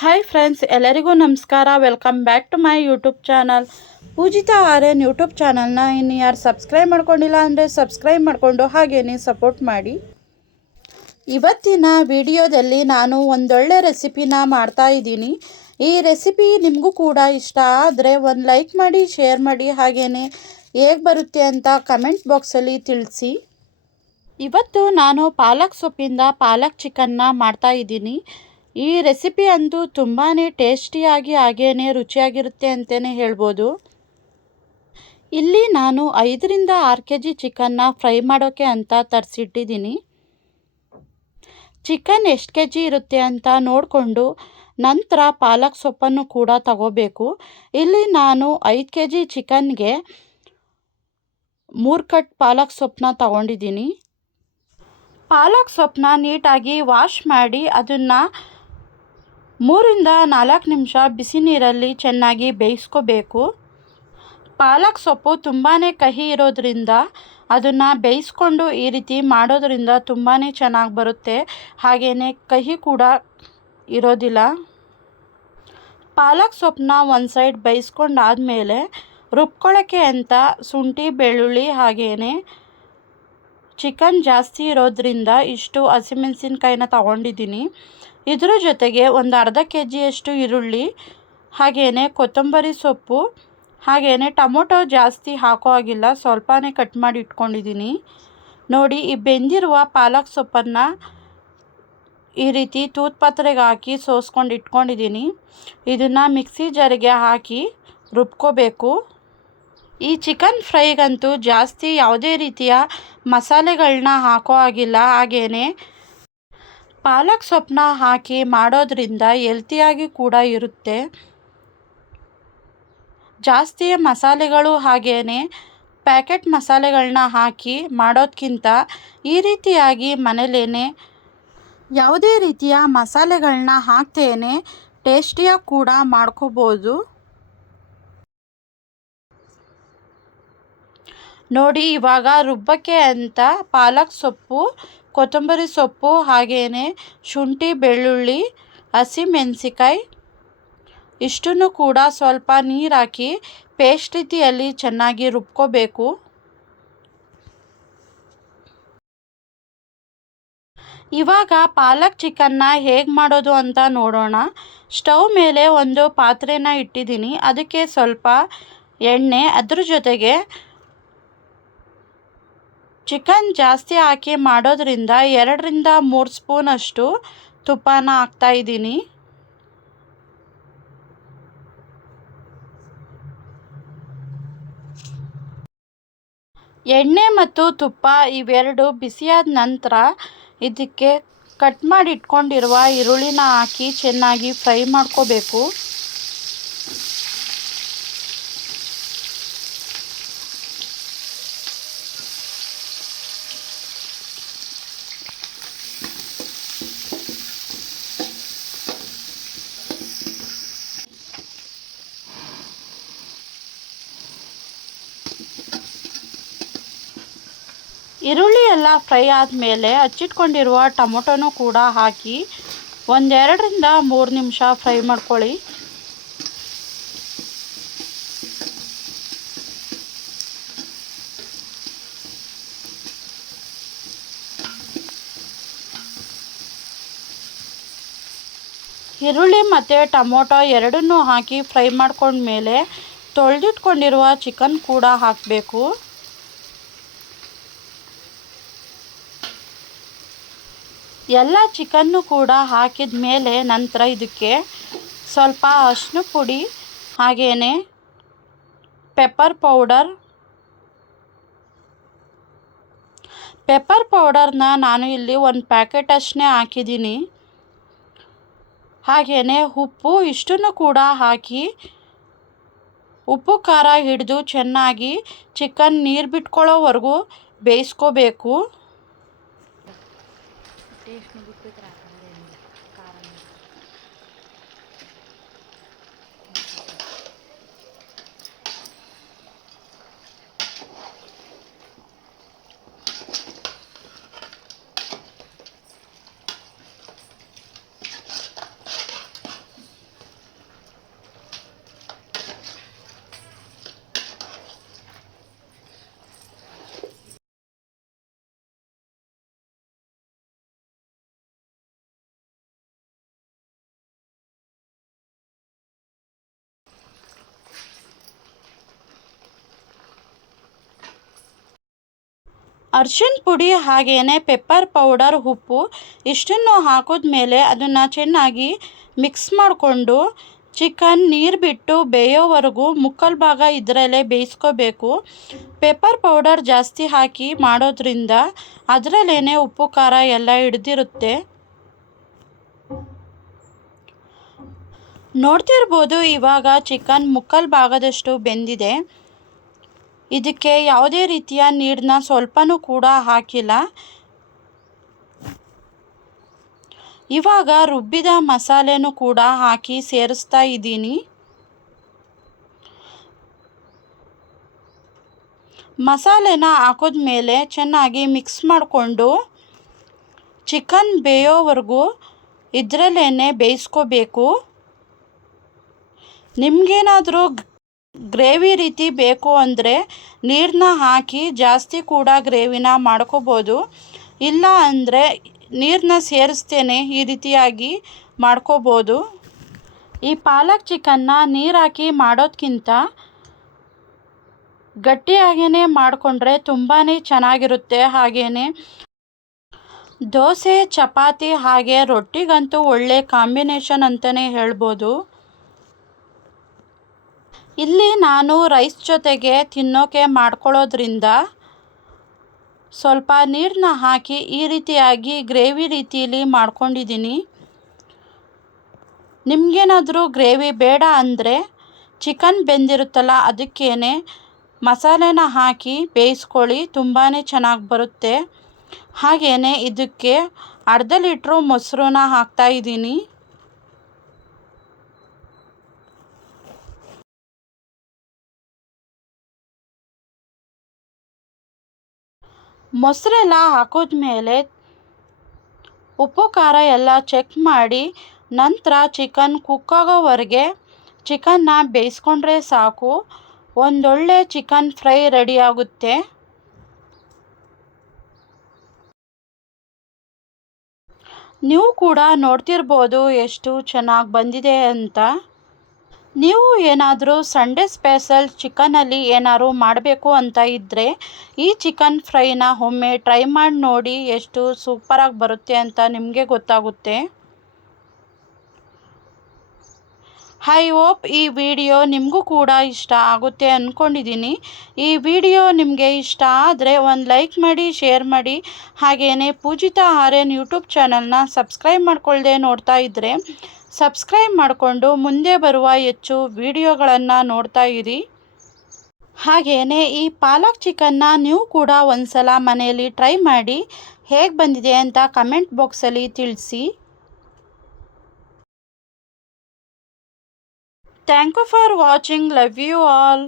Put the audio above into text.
Hi friends, ಎಲ್ಲರಿಗೂ ನಮಸ್ಕಾರ. Welcome back to my YouTube channel Pujitha Aryan YouTube ಚಾನಲ್ನ ಇನ್ನು ಯಾರು ಸಬ್ಸ್ಕ್ರೈಬ್ ಮಾಡ್ಕೊಂಡಿಲ್ಲ ಅಂದರೆ ಸಬ್ಸ್ಕ್ರೈಬ್ ಮಾಡಿಕೊಂಡು ಹಾಗೇನೆ ಸಪೋರ್ಟ್ ಮಾಡಿ. ಇವತ್ತಿನ ವಿಡಿಯೋದಲ್ಲಿ ನಾನು ಒಂದೊಳ್ಳೆ ರೆಸಿಪಿನ ಮಾಡ್ತಾ ಇದ್ದೀನಿ. ಈ ರೆಸಿಪಿ ನಿಮಗೂ ಕೂಡ ಇಷ್ಟ ಆದರೆ ಒಂದು ಲೈಕ್ ಮಾಡಿ, ಶೇರ್ ಮಾಡಿ, ಹಾಗೇನೆ ಹೇಗೆ ಬರುತ್ತೆ ಅಂತ ಕಮೆಂಟ್ ಬಾಕ್ಸಲ್ಲಿ ತಿಳಿಸಿ. ಇವತ್ತು ನಾನು ಪಾಲಕ್ ಸೊಪ್ಪಿಂದ ಪಾಲಕ್ ಚಿಕನ್ನ ಮಾಡ್ತಾ ಇದ್ದೀನಿ. ಈ ರೆಸಿಪಿ ಅಂತೂ ತುಂಬಾ ಟೇಸ್ಟಿಯಾಗಿ ಹಾಗೇನೆ ರುಚಿಯಾಗಿರುತ್ತೆ ಅಂತಲೇ ಹೇಳ್ಬೋದು. ಇಲ್ಲಿ ನಾನು 5ರಿಂದ 6 kg ಚಿಕನ್ನ ಫ್ರೈ ಮಾಡೋಕ್ಕೆ ಅಂತ ತರಿಸಿಟ್ಟಿದ್ದೀನಿ. ಚಿಕನ್ ಎಷ್ಟು kg ಇರುತ್ತೆ ಅಂತ ನೋಡಿಕೊಂಡು ನಂತರ ಪಾಲಕ್ ಸೊಪ್ಪನ್ನು ಕೂಡ ತಗೋಬೇಕು. ಇಲ್ಲಿ ನಾನು 5 kg ಚಿಕನ್ಗೆ 3 ಕಟ್ ಪಾಲಕ್ ಸೊಪ್ಪನ್ನ ತಗೊಂಡಿದ್ದೀನಿ. ಪಾಲಕ್ ಸೊಪ್ಪನ್ನ ನೀಟಾಗಿ ವಾಶ್ ಮಾಡಿ ಅದನ್ನು 3ರಿಂದ 4 ನಿಮಿಷ ಬಿಸಿ ನೀರಲ್ಲಿ ಚೆನ್ನಾಗಿ ಬೇಯಿಸ್ಕೋಬೇಕು. ಪಾಲಕ್ ಸೊಪ್ಪು ತುಂಬಾ ಕಹಿ ಇರೋದ್ರಿಂದ ಅದನ್ನು ಬೇಯಿಸ್ಕೊಂಡು ಈ ರೀತಿ ಮಾಡೋದ್ರಿಂದ ತುಂಬಾ ಚೆನ್ನಾಗಿ ಬರುತ್ತೆ, ಹಾಗೆಯೇ ಕಹಿ ಕೂಡ ಇರೋದಿಲ್ಲ. ಪಾಲಕ್ ಸೊಪ್ಪನ್ನ ಒಂದು ಸೈಡ್ ಬೇಯಿಸ್ಕೊಂಡಾದಮೇಲೆ ರುಬ್ಕೊಳ್ಳೋಕ್ಕೆ ಅಂತ ಶುಂಠಿ, ಬೆಳ್ಳುಳ್ಳಿ ಹಾಗೆಯೇ ಚಿಕನ್ ಜಾಸ್ತಿ ಇರೋದ್ರಿಂದ ಇಷ್ಟು ಹಸಿಮೆಣಸಿನ್ಕಾಯಿನ ತಗೊಂಡಿದ್ದೀನಿ. ಇದರ ಜೊತೆಗೆ ಒಂದು ಅರ್ಧ kgಯಷ್ಟು ಈರುಳ್ಳಿ, ಹಾಗೆಯೇ ಕೊತ್ತಂಬರಿ ಸೊಪ್ಪು, ಹಾಗೆಯೇ ಟೊಮೊಟೊ ಜಾಸ್ತಿ ಹಾಕೋ ಹಾಗಿಲ್ಲ, ಸ್ವಲ್ಪನೇ ಕಟ್ ಮಾಡಿ ಇಟ್ಕೊಂಡಿದ್ದೀನಿ. ನೋಡಿ, ಈ ಬೆಂದಿರುವ ಪಾಲಕ್ ಸೊಪ್ಪನ್ನು ಈ ರೀತಿ ತೂತ್ ಪಾತ್ರೆಗೆ ಹಾಕಿ ಸೋಸ್ಕೊಂಡು ಇಟ್ಕೊಂಡಿದ್ದೀನಿ. ಇದನ್ನು ಮಿಕ್ಸಿ ಜಾರಿಗೆ ಹಾಕಿ ರುಬ್ಕೋಬೇಕು. ಈ ಚಿಕನ್ ಫ್ರೈಗಂತೂ ಜಾಸ್ತಿ ಯಾವುದೇ ರೀತಿಯ ಮಸಾಲೆಗಳನ್ನ ಹಾಕೋ ಹಾಗಿಲ್ಲ, ಹಾಗೆಯೇ ಪಾಲಕ್ ಸೊಪ್ಪನ್ನ ಹಾಕಿ ಮಾಡೋದ್ರಿಂದ ಹೆಲ್ತಿಯಾಗಿ ಕೂಡ ಇರುತ್ತೆ. ಜಾಸ್ತಿ ಮಸಾಲೆಗಳು ಹಾಗೆಯೇ ಪ್ಯಾಕೆಟ್ ಮಸಾಲೆಗಳನ್ನ ಹಾಕಿ ಮಾಡೋದಕ್ಕಿಂತ ಈ ರೀತಿಯಾಗಿ ಮನೇಲೇ ಯಾವುದೇ ರೀತಿಯ ಮಸಾಲೆಗಳನ್ನ ಹಾಕ್ತೇನೆ ಟೇಸ್ಟಿಯಾಗಿ ಕೂಡ ಮಾಡ್ಕೋಬೋದು. ನೋಡಿ, ಇವಾಗ ರುಬ್ಬಕ್ಕೆ ಅಂತ ಪಾಲಕ್ ಸೊಪ್ಪು, ಕೊತ್ತಂಬರಿ ಸೊಪ್ಪು, ಹಾಗೆಯೇ ಶುಂಠಿ, ಬೆಳ್ಳುಳ್ಳಿ, ಹಸಿಮೆಣಸಿಕಾಯಿ ಇಷ್ಟನ್ನು ಕೂಡ ಸ್ವಲ್ಪ ನೀರು ಹಾಕಿ ಪೇಸ್ಟ್ ರೀತಿಯಲ್ಲಿ ಚೆನ್ನಾಗಿ ರುಬ್ಕೋಬೇಕು. ಇವಾಗ ಪಾಲಕ್ ಚಿಕನ್ನ ಹೇಗೆ ಮಾಡೋದು ಅಂತ ನೋಡೋಣ. ಸ್ಟವ್ ಮೇಲೆ ಒಂದು ಪಾತ್ರೆನ ಇಟ್ಟಿದ್ದೀನಿ. ಅದಕ್ಕೆ ಸ್ವಲ್ಪ ಎಣ್ಣೆ, ಅದ್ರ ಜೊತೆಗೆ ಚಿಕನ್ ಜಾಸ್ತಿ ಹಾಕಿ ಮಾಡೋದ್ರಿಂದ 2ರಿಂದ 3 ಸ್ಪೂನಷ್ಟು ತುಪ್ಪನ ಹಾಕ್ತಾಯಿದ್ದೀನಿ. ಎಣ್ಣೆ ಮತ್ತು ತುಪ್ಪ ಇವೆರಡು ಬಿಸಿಯಾದ ನಂತರ ಇದಕ್ಕೆ ಕಟ್ ಮಾಡಿ ಇಟ್ಕೊಂಡಿರುವ ಈರುಳ್ಳಿನ ಹಾಕಿ ಚೆನ್ನಾಗಿ ಫ್ರೈ ಮಾಡ್ಕೋಬೇಕು. ಈರುಳ್ಳಿ ಎಲ್ಲ ಫ್ರೈ ಆದಮೇಲೆ ಹಚ್ಚಿಟ್ಕೊಂಡಿರುವ ಟೊಮೊಟೊನೂ ಕೂಡ ಹಾಕಿ 2ರಿಂದ 3 ನಿಮಿಷ ಫ್ರೈ ಮಾಡ್ಕೊಳ್ಳಿ. ಈರುಳ್ಳಿ ಮತ್ತು ಟೊಮೊಟೊ ಎರಡನ್ನೂ ಹಾಕಿ ಫ್ರೈ ಮಾಡ್ಕೊಂಡ್ಮೇಲೆ ತೊಳೆದಿಟ್ಕೊಂಡಿರುವ ಚಿಕನ್ ಕೂಡ ಹಾಕಬೇಕು. ಎಲ್ಲ ಚಿಕನ್ನು ಕೂಡ ಹಾಕಿದ ಮೇಲೆ ನಂತರ ಇದಕ್ಕೆ ಸ್ವಲ್ಪ ಅರಿಶಿನ ಪುಡಿ, ಹಾಗೆಯೇ ಪೆಪ್ಪರ್ ಪೌಡರ್ನ ನಾನು ಇಲ್ಲಿ 1 ಪ್ಯಾಕೆಟ್ ಅಷ್ಟೇ ಹಾಕಿದ್ದೀನಿ. ಹಾಗೆಯೇ ಉಪ್ಪು ಇಷ್ಟನ್ನು ಕೂಡ ಹಾಕಿ ಉಪ್ಪು ಖಾರ ಹಿಡಿದು ಚೆನ್ನಾಗಿ ಚಿಕನ್ ನೀರು ಬಿಟ್ಕೊಳ್ಳೋವರೆಗೂ ಬೇಯಿಸ್ಕೋಬೇಕು. ಅರ್ಶಿಣ ಪುಡಿ ಹಾಗೆಯೇ ಪೆಪ್ಪರ್ ಪೌಡರ್, ಉಪ್ಪು ಇಷ್ಟನ್ನು ಹಾಕಿದ್ಮೇಲೆ ಅದನ್ನು ಚೆನ್ನಾಗಿ ಮಿಕ್ಸ್ ಮಾಡಿಕೊಂಡು ಚಿಕನ್ ನೀರು ಬಿಟ್ಟು ಬೇಯೋವರೆಗೂ ಮುಕ್ಕಾಲು ಭಾಗ ಇದರಲ್ಲೇ ಬೇಯಿಸ್ಕೋಬೇಕು. ಪೆಪ್ಪರ್ ಪೌಡರ್ ಜಾಸ್ತಿ ಹಾಕಿ ಮಾಡೋದ್ರಿಂದ ಅದರಲ್ಲೇ ಉಪ್ಪು ಖಾರ ಎಲ್ಲ ಹಿಡ್ದಿರುತ್ತೆ. ನೋಡ್ತಿರ್ಬೋದು ಇವಾಗ ಚಿಕನ್ ಮುಕ್ಕಾಲು ಭಾಗದಷ್ಟು ಬೆಂದಿದೆ. ಇದಕ್ಕೆ ಯಾವುದೇ ರೀತಿಯ ನೀರನ್ನ ಸ್ವಲ್ಪನೂ ಕೂಡ ಹಾಕಿಲ್ಲ. ಇವಾಗ ರುಬ್ಬಿದ ಮಸಾಲೆನೂ ಕೂಡ ಹಾಕಿ ಸೇರಿಸ್ತಾ ಇದ್ದೀನಿ. ಮಸಾಲೆನ ಹಾಕಿದ್ಮೇಲೆ ಚೆನ್ನಾಗಿ ಮಿಕ್ಸ್ ಮಾಡಿಕೊಂಡು ಚಿಕನ್ ಬೇಯೋವರೆಗೂ ಇದರಲ್ಲೇ ಬೇಯಿಸ್ಕೋಬೇಕು. ನಿಮಗೇನಾದರೂ ಗ್ರೇವಿ ರೀತಿ ಬೇಕು ಅಂದರೆ ನೀರನ್ನ ಹಾಕಿ ಜಾಸ್ತಿ ಕೂಡ ಗ್ರೇವಿನ ಮಾಡ್ಕೋಬೋದು. ಇಲ್ಲ ಅಂದರೆ ನೀರನ್ನ ಸೇರಿಸ್ತೇನೆ ಈ ರೀತಿಯಾಗಿ ಮಾಡ್ಕೋಬೋದು. ಈ ಪಾಲಕ್ ಚಿಕನ್ನ ನೀರು ಹಾಕಿ ಮಾಡೋದಕ್ಕಿಂತ ಗಟ್ಟಿಯಾಗೇ ಮಾಡಿಕೊಂಡ್ರೆ ತುಂಬಾ ಚೆನ್ನಾಗಿರುತ್ತೆ. ಹಾಗೆಯೇ ದೋಸೆ, ಚಪಾತಿ ಹಾಗೆ ರೊಟ್ಟಿಗಂತೂ ಒಳ್ಳೆ ಕಾಂಬಿನೇಷನ್ ಅಂತಲೇ ಹೇಳ್ಬೋದು. ಇಲ್ಲಿ ನಾನು ರೈಸ್ ಜೊತೆಗೆ ತಿನ್ನೋಕೆ ಮಾಡ್ಕೊಳ್ಳೋದ್ರಿಂದ ಸ್ವಲ್ಪ ನೀರನ್ನ ಹಾಕಿ ಈ ರೀತಿಯಾಗಿ ಗ್ರೇವಿ ರೀತಿಯಲ್ಲಿ ಮಾಡ್ಕೊಂಡಿದ್ದೀನಿ. ನಿಮಗೇನಾದರೂ ಗ್ರೇವಿ ಬೇಡ ಅಂದರೆ ಚಿಕನ್ ಬೆಂದಿರುತ್ತಲ್ಲ ಅದಕ್ಕೇ ಮಸಾಲೆನ ಹಾಕಿ ಬೇಯಿಸ್ಕೊಳ್ಳಿ, ತುಂಬಾ ಚೆನ್ನಾಗಿ ಬರುತ್ತೆ. ಹಾಗೆಯೇ ಇದಕ್ಕೆ ಅರ್ಧ ಲೀಟ್ರು ಮೊಸರನ್ನ ಹಾಕ್ತಾಯಿದ್ದೀನಿ. ಮೊಸರೆಲ್ಲ ಹಾಕಿದ್ಮೇಲೆ ಉಪ್ಪು ಖಾರ ಎಲ್ಲ ಚೆಕ್ ಮಾಡಿ ನಂತರ ಚಿಕನ್ ಕುಕ್ಕಾಗೋವರೆಗೆ ಚಿಕನ್ನ ಬೇಯಿಸ್ಕೊಂಡ್ರೆ ಸಾಕು. ಒಂದೊಳ್ಳೆ ಚಿಕನ್ ಫ್ರೈ ರೆಡಿಯಾಗುತ್ತೆ. ನೀವು ಕೂಡ ನೋಡ್ತಿರ್ಬೋದು ಎಷ್ಟು ಚೆನ್ನಾಗಿ ಬಂದಿದೆ ಅಂತ. ನೀವು ಏನಾದರೂ ಸಂಡೇ ಸ್ಪೆಷಲ್ ಚಿಕನಲ್ಲಿ ಏನಾದ್ರು ಮಾಡಬೇಕು ಅಂತ ಇದ್ದರೆ ಈ ಚಿಕನ್ ಫ್ರೈನ ಒಮ್ಮೆ ಟ್ರೈ ಮಾಡಿ ನೋಡಿ, ಎಷ್ಟು ಸೂಪರಾಗಿ ಬರುತ್ತೆ ಅಂತ ನಿಮಗೆ ಗೊತ್ತಾಗುತ್ತೆ. ಐ ಹೋಪ್ ಈ ವಿಡಿಯೋ ನಿಮಗೂ ಕೂಡ ಇಷ್ಟ ಆಗುತ್ತೆ ಅಂದ್ಕೊಂಡಿದ್ದೀನಿ. ಈ ವಿಡಿಯೋ ನಿಮಗೆ ಇಷ್ಟ ಆದರೆ ಒಂದು ಲೈಕ್ ಮಾಡಿ, ಶೇರ್ ಮಾಡಿ. ಹಾಗೆಯೇ ಪೂಜಿತಾ ಆರ್ಯನ್ ಯೂಟ್ಯೂಬ್ ಚಾನಲ್ನ ಸಬ್ಸ್ಕ್ರೈಬ್ ಮಾಡ್ಕೊಳ್ಳದೆ ನೋಡ್ತಾ ಇದ್ದರೆ ಸಬ್ಸ್ಕ್ರೈಬ್ ಮಾಡಿಕೊಂಡು ಮುಂದೆ ಬರುವ ಹೆಚ್ಚು ವಿಡಿಯೋಗಳನ್ನು ನೋಡ್ತಾ ಇರಿ. ಹಾಗೆಯೇ ಈ ಪಾಲಕ್ ಚಿಕನ್ನ ನೀವು ಕೂಡ ಒಂದ್ಸಲ ಮನೆಯಲ್ಲಿ ಟ್ರೈ ಮಾಡಿ ಹೇಗೆ ಬಂದಿದೆ ಅಂತ ಕಮೆಂಟ್ ಬಾಕ್ಸಲ್ಲಿ ತಿಳಿಸಿ. Thank you for watching. Love you all.